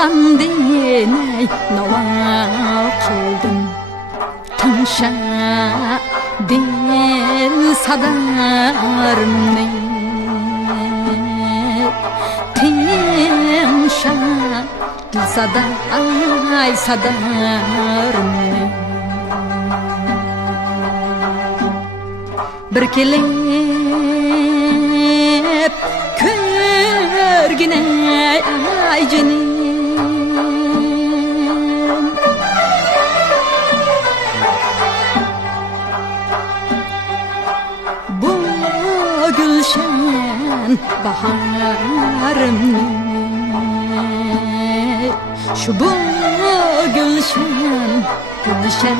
Gülistan deney nava kıldım Tanşa del sadarım ne Tanşa del sadarım ne Bir kelep körgine ay canım Bu gülşen baharım Şu bu gülşen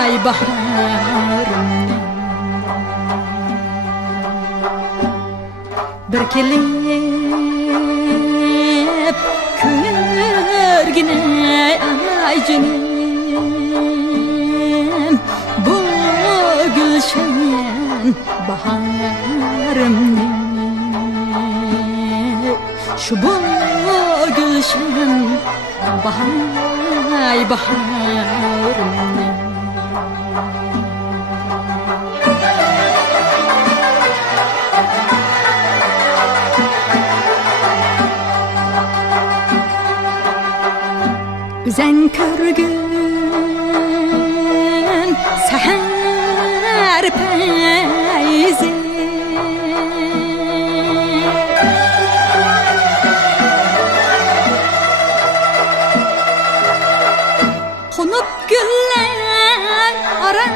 ay baharım Bir kelep körgine ay canım Bu gülşen baharım Şu bu gülşen baharım Üzen körgün seher peyzi Konup güller aray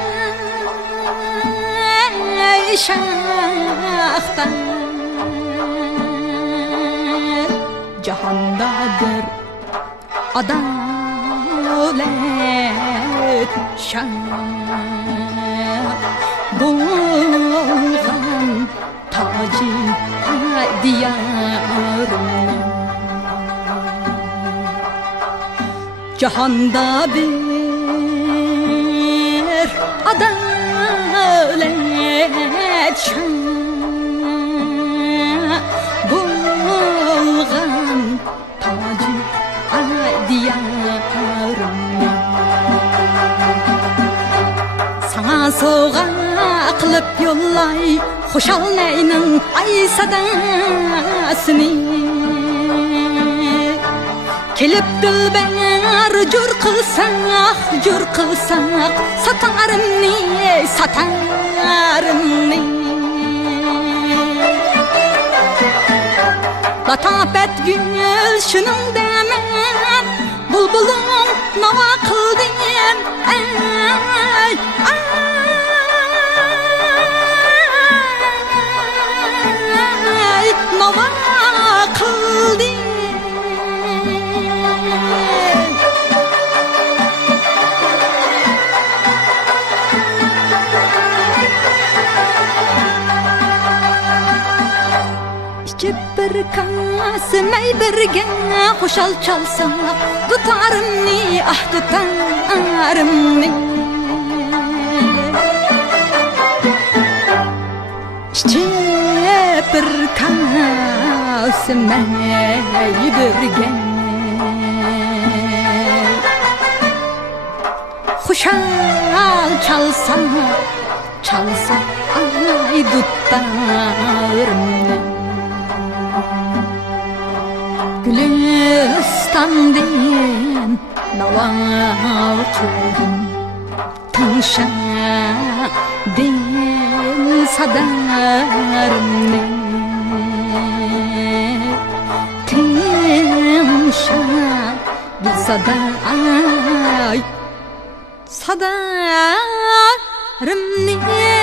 şahtan Cahandadır adalet şah Bulgan tacı diyarım Cahanda bir adalet şah Bulgan tacı diyarım Sana soğuk kılıp yollay Hoşal neynin ay sadasını Kelip dilber jur kılsak Satarım ni Latafet gül şunun demen Bulbulun nava kıldım Ay nava kıldım İçip bir kasmay birge hoşal çalsa Tutarım ni tutarım ni İçip bir kasmay birge hoşal çalsa ay tutarım ni Gülistan den nava kıldım Tanşa del sadarım ne Tanşa del sadarım ne